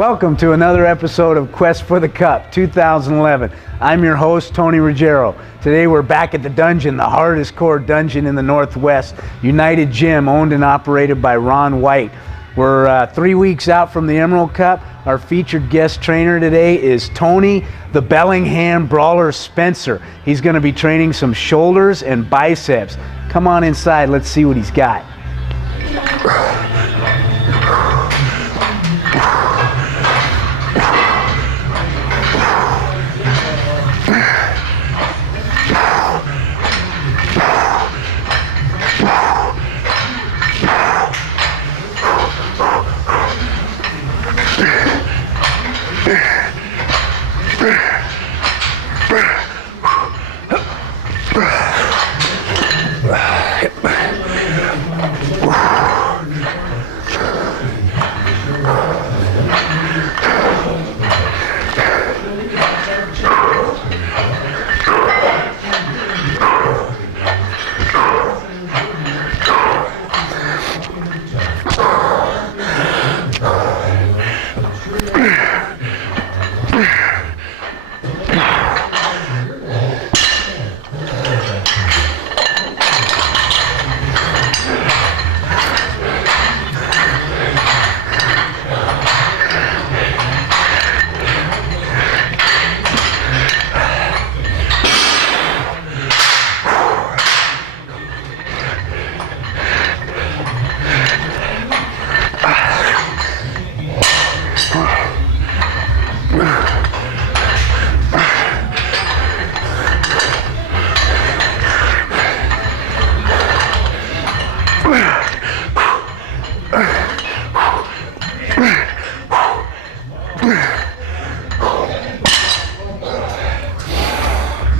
Welcome to another episode of Quest for the Cup 2011. I'm your host, Tony Ruggiero. Today we're back at the dungeon, the hardest core dungeon in the Northwest, United Gym, owned and operated by Ron White. We're 3 weeks out from the Emerald Cup. Our featured guest trainer today is Tony the Bellingham Brawler Spencer. He's going to be training some shoulders and biceps. Come on inside, let's see what he's got.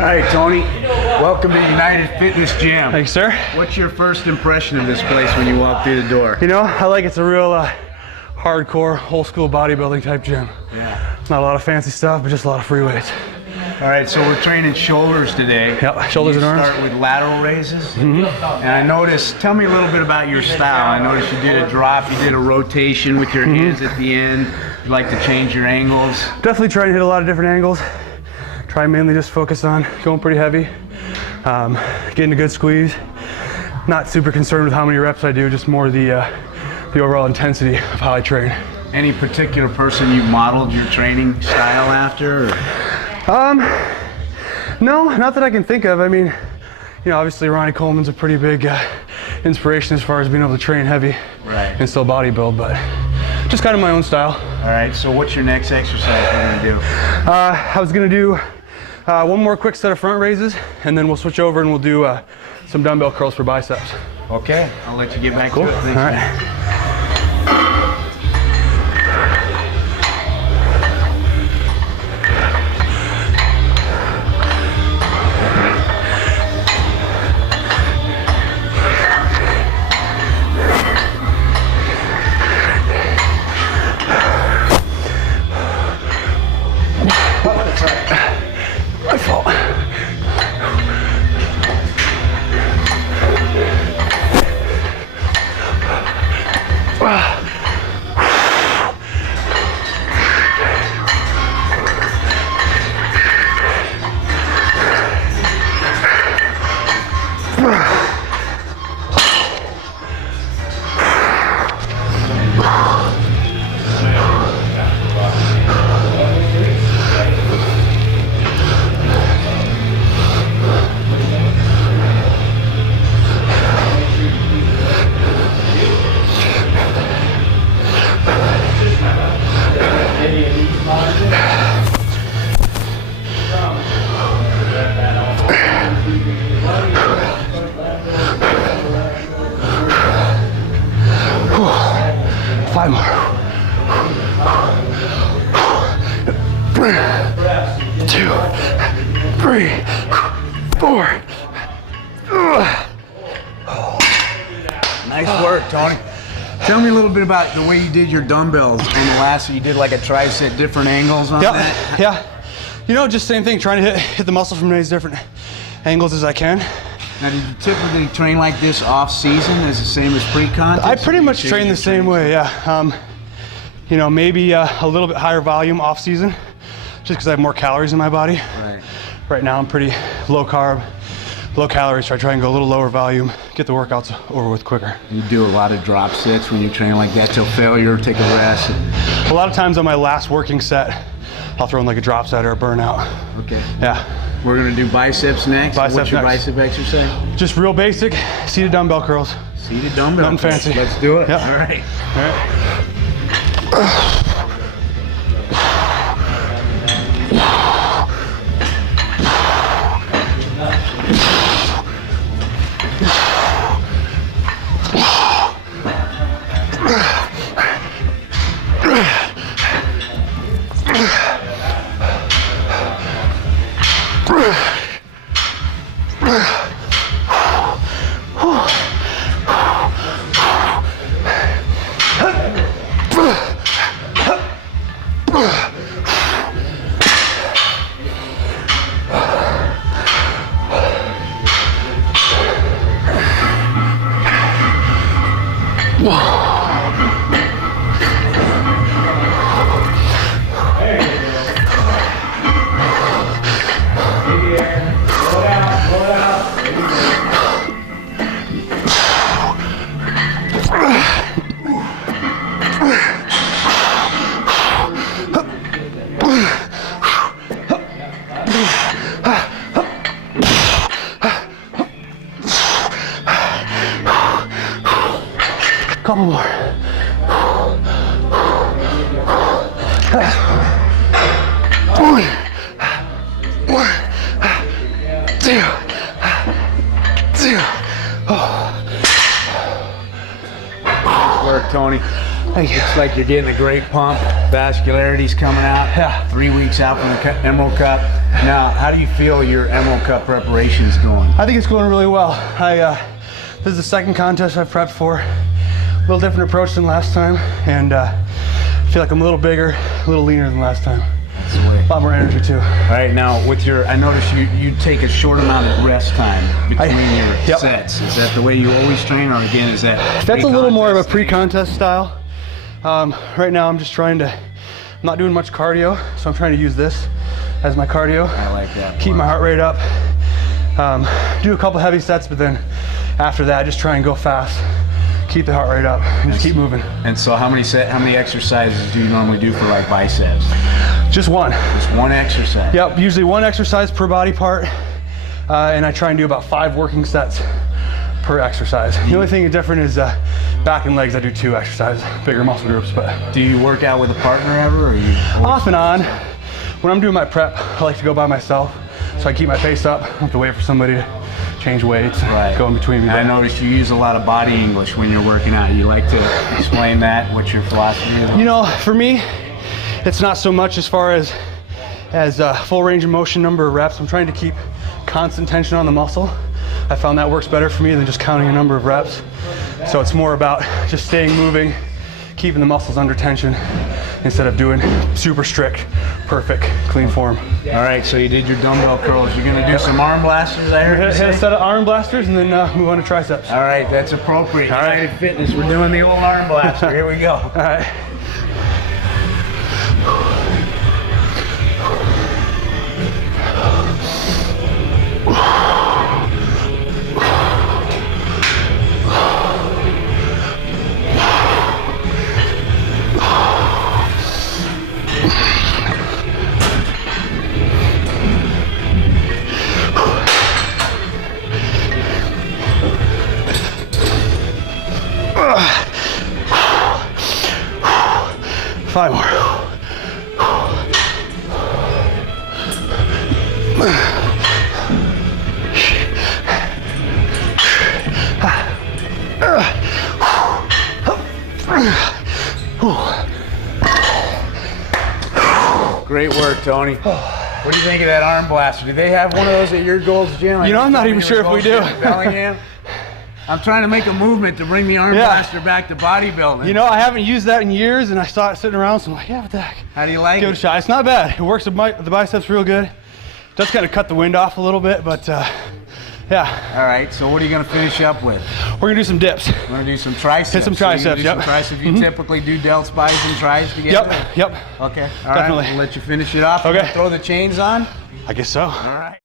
All right, Tony, welcome to United Fitness Gym. Thanks, sir. What's your first impression of this place when you walk through the door? You know, I like it's a real hardcore, old school bodybuilding type gym. Yeah. Not a lot of fancy stuff, but just a lot of free weights. All right, so we're training shoulders today. Yep, shoulders and arms. Start with lateral raises. And I noticed, tell me a little bit about your style. I noticed you did a drop, you did a rotation with your hands at the end. You like to change your angles. Definitely try to hit a lot of different angles. Try mainly just focus on going pretty heavy, getting a good squeeze. Not super concerned with how many reps I do, just more the overall intensity of how I train. Any particular person you modeled your training style after? Or? No, not that I can think of. I mean, you know, obviously Ronnie Coleman's a pretty big inspiration as far as being able to train heavy and still bodybuild, but just kind of my own style. All right, so what's your next exercise you're gonna do? I was gonna do one more quick set of front raises, and then we'll switch over and we'll do some dumbbell curls for biceps. Okay, I'll let you get back Cool. to it. Thanks, all right. man. My fault. Five more. 2, 3, 4. Nice work, Tony. Tell me a little bit about the way you did your dumbbells on the last one. You did like a tricep, different angles on that? Yeah. You know, just same thing, trying to hit the muscle from as different angles as I can. Now, did you typically train like this off season as the same as pre-contest? I pretty much train the same way, yeah. you know, maybe a little bit higher volume off season, just because I have more calories in my body. Right. Right now I'm pretty low carb, low calories, so I try and go a little lower volume, get the workouts over with quicker. You do a lot of drop sets when you train like that till failure, take a rest. A lot of times on my last working set, I'll throw in like a drop set or a burnout. Okay. Yeah. We're gonna do biceps next. Biceps What's your next. bicep exercise? Just real basic, seated dumbbell curls. Seated dumbbell. Nothing fancy. Let's do it. Yep. All right. All right. Couple more. Nice work, Tony. Thank you. Looks like you're getting a great pump. Vascularity's coming out. Yeah. 3 weeks out from the Emerald Cup. Now, how do you feel your Emerald Cup preparation's going? I think it's going really well. This is the second contest I've prepped for. A little different approach than last time, and I feel like I'm a little bigger, a little leaner than last time. That's the way. A lot more energy too. All right, now with your, I noticed you take a short amount of rest time between your Yep. sets. Is that the way you always train, or again, is that That's a little more of a pre-contest pre-contest style. Right now I'm just trying to, I'm not doing much cardio, so I'm trying to use this as my cardio. I like that. Keep my heart rate up. Do a couple heavy sets, but then after that, just try and go fast. Keep the heart rate up and just keep moving. And so how many exercises do you normally do for like biceps? Just one. Just one exercise? Yep, usually one exercise per body part, and I try and do about 5 working sets per exercise. The only thing different is back and legs. I do 2 exercises, bigger muscle groups. But do you work out with a partner ever, or you off and on? When I'm doing my prep, I like to go by myself, so I keep my pace up. I don't have to wait for somebody to change weights, right. Go in between me. I noticed you use a lot of body English when you're working out. You like to explain that? What's your philosophy? You know, for me, it's not so much as far as full range of motion, number of reps. I'm trying to keep constant tension on the muscle. I found that works better for me than just counting a number of reps. So it's more about just staying moving, keeping the muscles under tension instead of doing super strict, perfect, clean form. All right, so you did your dumbbell curls. You're gonna do some arm blasters, I heard you Hit say? a set of arm blasters and then move on to triceps. All right, that's appropriate. All right. United Fitness, we're doing the old arm blaster. Here we go. All right. 5 more. Great work, Tony. What do you think of that arm blaster? Do they have one of those at your Gold's Gym? You know, I'm not even sure if we do. I'm trying to make a movement to bring the arm blaster back to bodybuilding. You know, I haven't used that in years, and I saw it sitting around, so I'm like, yeah, what the heck? How do you like Give it a shot. It's not bad. It works the biceps real good. It does kind of cut the wind off a little bit, but Yeah. All right, so what are you going to finish up with? We're gonna do some dips. We're going to do some triceps. Hit some triceps, Some triceps. You typically do delts, buys, and tries together? Yep. Okay, all Definitely. right, we'll let you finish it off. Okay. Throw the chains on? I guess so. All right.